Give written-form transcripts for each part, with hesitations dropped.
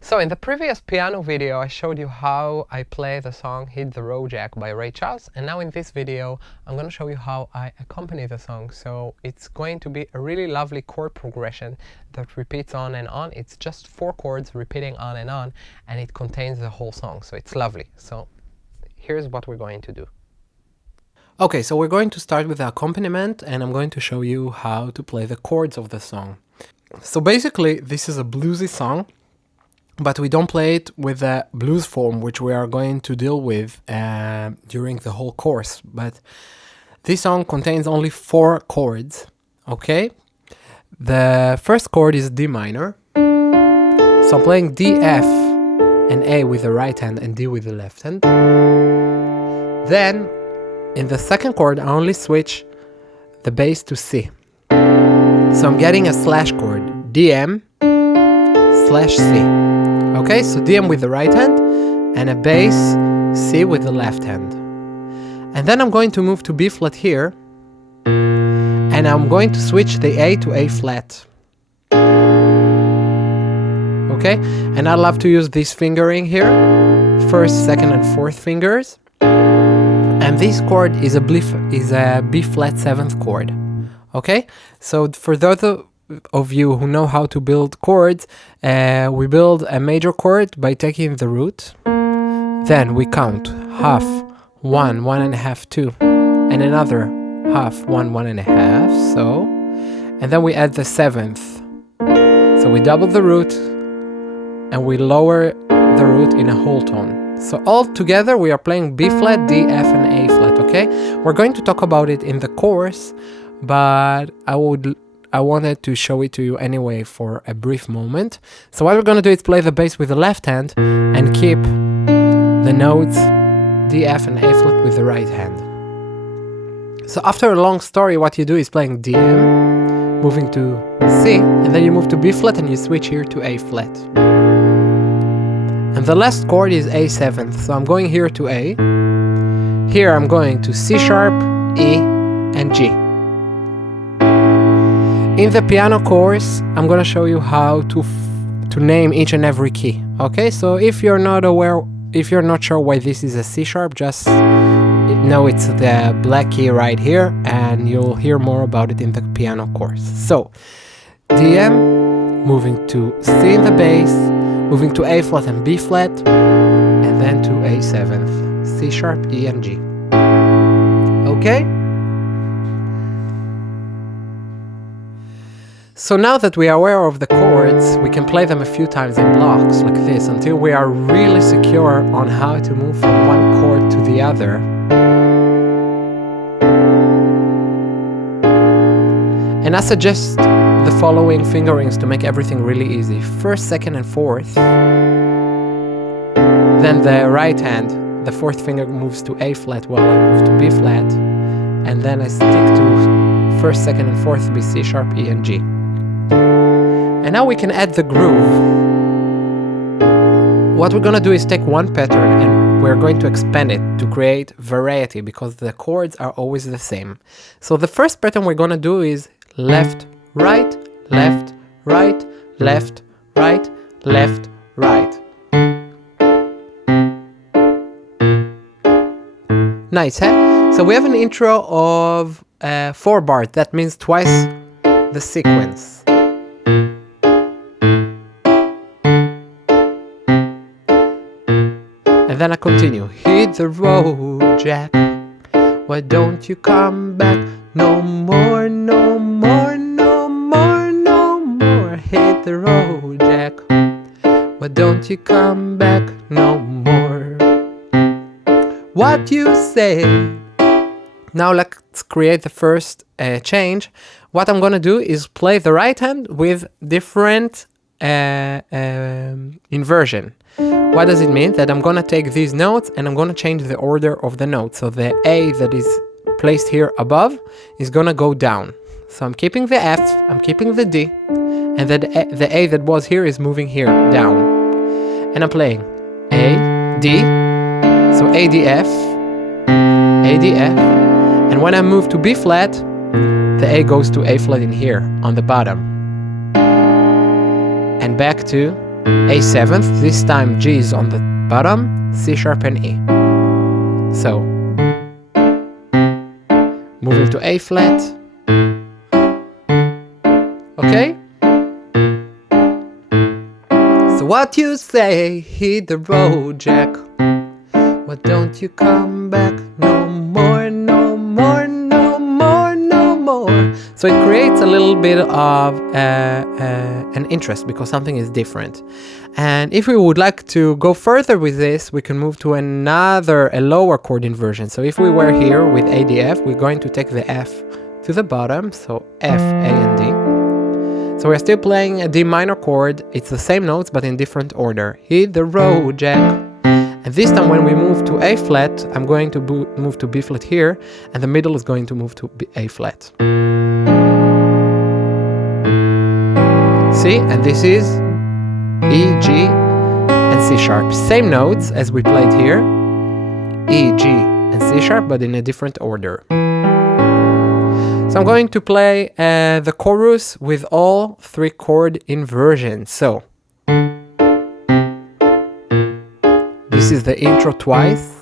So in the previous piano video, I showed you how I play the song Hit the Road Jack by Ray Charles, and now in this video, I'm going to show you how I accompany the song. So it's going to be a really lovely chord progression that repeats on and on. It's just 4 chords repeating on, and it contains the whole song, so it's lovely. So here's what we're going to do. Okay, so we're going to start with the accompaniment, and I'm going to show you how to play the chords of the song. So basically, this is a bluesy song, but we don't play it with the blues form, which we are going to deal with during the whole course. But this song contains only 4 chords, okay? The first chord is D minor. So I'm playing D, F, and A with the right hand and D with the left hand. Then, in the second chord, I only switch the bass to C. So I'm getting a slash chord, DM slash C. Okay, so DM with the right hand and a bass C with the left hand. And then I'm going to move to B flat here, and I'm going to switch the A to A flat. Okay, and I love to use this fingering here, first, second, and fourth fingers. And this chord is a B flat 7th chord. Okay, so for those of you who know how to build chords, we build a major chord by taking the root, then we count half, 1, 1 and a half, 2, and another half, 1, 1 and a half, so, and then we add the 7th. So we double the root, and we lower the root in a whole tone. So all together we are playing B flat, D, F, and A flat, okay? We're going to talk about it in the course, but I wanted to show it to you anyway for a brief moment. So what we're going to do is play the bass with the left hand and keep the notes D, F, and A flat with the right hand. So after a long story, what you do is playing DM, moving to C, and then you move to B flat and you switch here to A flat. And the last chord is A 7th, so I'm going here to A. Here I'm going to C sharp, E, and G. In the piano course, I'm going to show you how to name each and every key. Okay, so if you're not sure why this is a C sharp, just know it's the black key right here, and you'll hear more about it in the piano course. So, DM, moving to C in the bass, moving to A flat and B flat, and then to A 7th, C sharp, E, and G. Okay? So now that we are aware of the chords, we can play them a few times in blocks like this until we are really secure on how to move from one chord to the other. And I suggest the following fingerings to make everything really easy. First, second, and fourth. Then the right hand, the 4th finger moves to A flat while I move to B flat. And then I stick to first, second, and fourth be C sharp, E, and G. And now we can add the groove. What we're going to do is take one pattern and we're going to expand it to create variety because the chords are always the same. So the first pattern we're going to do is left, right, left, right, left, right, left, right. Nice, huh? So we have an intro of 4 bars. That means twice the sequence. And then I continue. Hit the road, Jack. Why don't you come back? No more, no more, no more, no more. Hit the road, Jack. Why don't you come back no more? What you say? Now let's create the first change. What I'm gonna do is play the right hand with different inversion. What does it mean? That I'm gonna take these notes and I'm gonna change the order of the notes. So the A that is placed here above is gonna go down. So I'm keeping the F, I'm keeping the D, and then the A that was here is moving here down. And I'm playing A, D, so A, D, F, A, D, F, and when I move to B flat, the A goes to A flat in here on the bottom. And back to A7th, this time G is on the bottom, C sharp and E. So, moving to A flat. Okay? So what you say, hit the road, Jack. Why don't you come back no more, no more, no more, no more? So it creates a little bit of an interest because something is different. And if we would like to go further with this, we can move to a lower chord inversion. So if we were here with A, D, F, we're going to take the F to the bottom, so F, A, and D. So we're still playing a D minor chord. It's the same notes, but in different order. Hit the road, Jack. And this time when we move to A flat, I'm going to move to B flat here, and the middle is going to move to A flat. See? And this is E, G, and C sharp. Same notes as we played here. E, G, and C sharp, but in a different order. So I'm going to play the chorus with all 3 chord inversions. So this is the intro twice.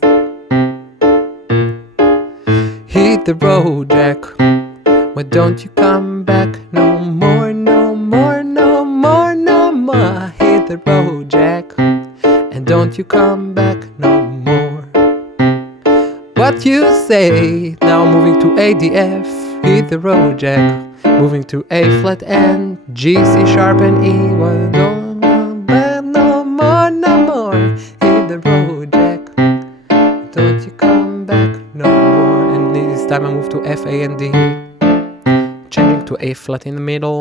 Hit the road, Jack. Why don't you come back no more, no more, no more, no more? Hit the road, Jack. And don't you come back no more. What you say? Now moving to A, D, F. Hit the road, Jack. Moving to A flat and G, C sharp and E. Why don't come back no more, no more? Hit the road, Jack. Don't you come back no more. And this time I move to F, A, and D. Changing to A flat in the middle.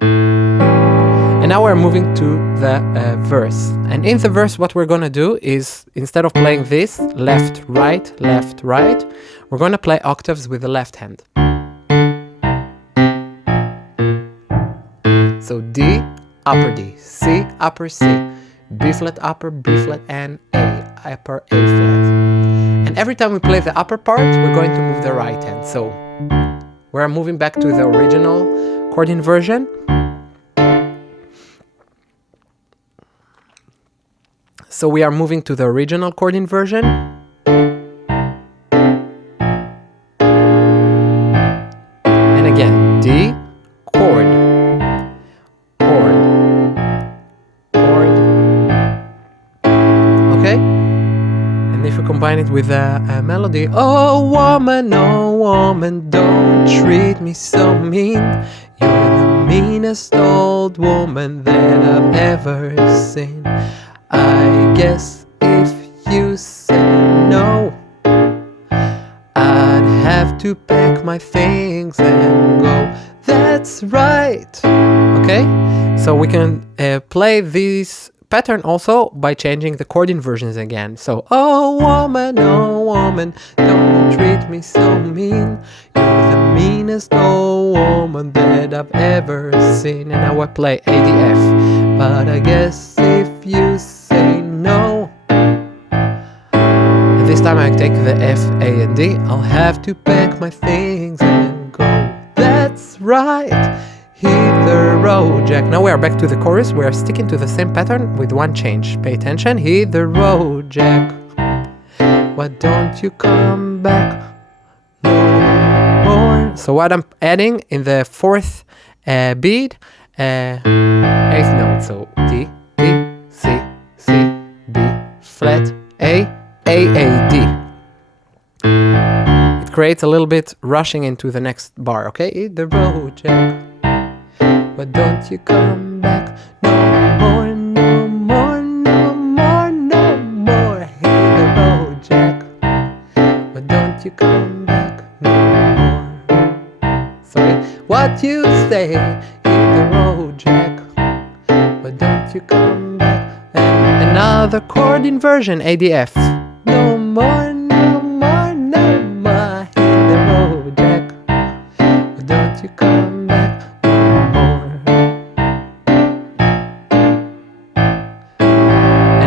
And now we're moving to the verse. And in the verse, what we're gonna do is, instead of playing this, left, right, we're gonna play octaves with the left hand. So D, upper D, C, upper C, B flat, upper B flat, and A, upper A flat. And every time we play the upper part, we're going to move the right hand. So we're moving back to the original chord inversion. So we are moving to the original chord inversion. And again, D, chord, chord, chord. Okay? And if you combine it with a melody, oh woman, don't treat me so mean. You're the meanest old woman that I've ever seen. I guess if you say no, I'd have to pack my things and go. That's right. Okay? So we can play this pattern also by changing the chord inversions again. So, oh woman, don't treat me so mean. You're the meanest old woman that I've ever seen. And now I play A, D, F. But I guess if you say no, and this time I take the F, A, and D, I'll have to pack my things and go. That's right. Hit the road, Jack. Now we are back to the chorus. We are sticking to the same pattern with one change. Pay attention. Hit the road, Jack. Why don't you come back no more? So what I'm adding in the 4th beat, 8th note. So D, D, C, C, B, flat, A, D. It creates a little bit rushing into the next bar, okay? Hit the road, Jack. Why don't you come back no more, no more, no more, no more? Hit the road, Jack. Why don't you come back no more? Sorry, what you say? Hit the road, Jack. Why don't you come back? And another chord inversion, A, D, F. No more, no more, no more. Hit the road, Jack. Why don't you come back?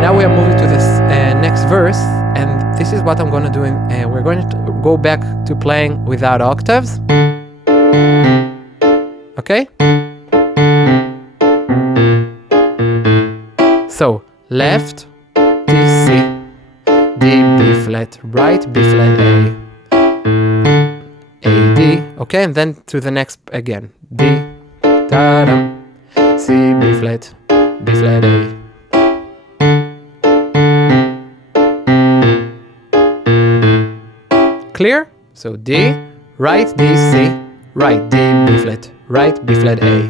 We are moving to this next verse, and this is what I'm going to do. We're going to go back to playing without octaves. Okay? So left, D, C, D, B flat, right, B flat, A, D, okay, and then to the next again, D, da, dum, C, B flat, A. Clear? So D, right, D, C, right, D, B flat, right, B flat, A,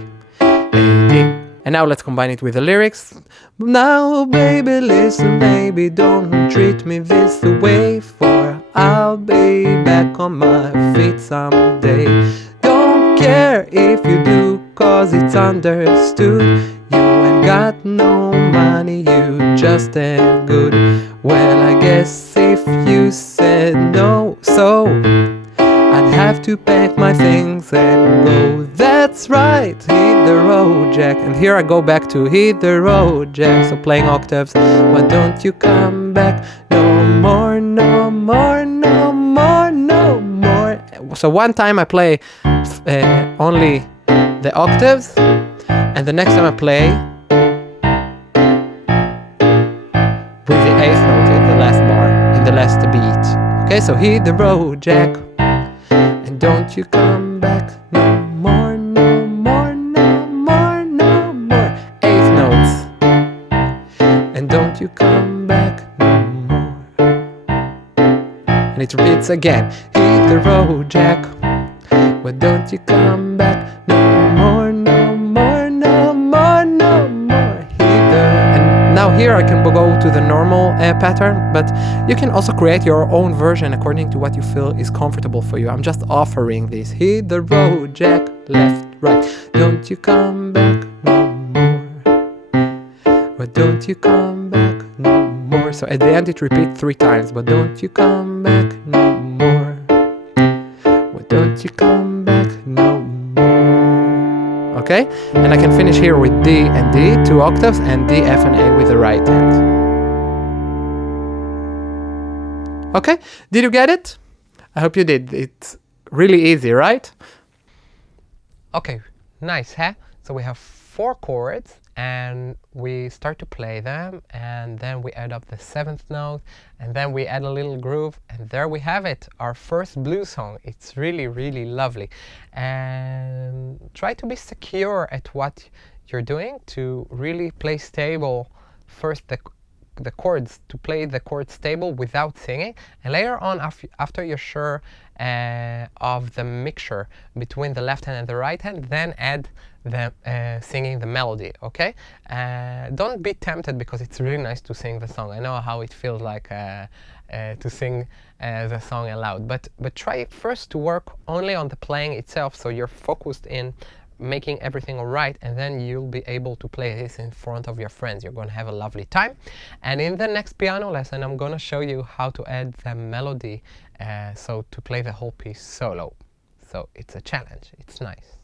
D. And now let's combine it with the lyrics. Now, baby, listen, baby, don't treat me this way, for I'll be back on my feet someday. Don't care if you do, cause it's understood. You ain't got no money, you just ain't good. Well, I guess if you said no, so I'd have to pack my things and go. That's right, hit the road, Jack. And here I go back to hit the road, Jack. So playing octaves. Why don't you come back no more, no more, no more, no more. So one time I play only the octaves, and the next time I play with the 8th note in the last bar, in the last beat. Okay, so hit the road, Jack. And don't you come back no more, no more, no more, no more. 8th notes. And don't you come back no more. And it repeats again. Hit the road, Jack. Why don't you come back no more, no more, no more, no more. And now here I can go to the normal pattern, but you can also create your own version according to what you feel is comfortable for you. I'm just offering this. Hit the road, Jack, left, right. Don't you come back no more. But don't you come back no more. So at the end it repeats 3 times. But don't you come back no more. But don't you come back no more. Okay? And I can finish here with D and D, 2 octaves, and D, F, and A with the right hand. Okay? Did you get it? I hope you did. It's really easy, right? Okay, nice, huh? So we have 4 chords, and we start to play them, and then we add up the 7th note, and then we add a little groove, and there we have it, our first blues song. It's really, really lovely. And try to be secure at what you're doing to really play stable first the chords, to play the chords stable without singing, and later on after you're sure of the mixture between the left hand and the right hand, then add the singing the melody. Okay, don't be tempted, because it's really nice to sing the song. I know how it feels like to sing the song aloud, but try first to work only on the playing itself, so you're focused in making everything all right, and then you'll be able to play this in front of your friends. You're going to have a lovely time. And in the next piano lesson, I'm going to show you how to add the melody, so to play the whole piece solo. So it's a challenge. It's nice.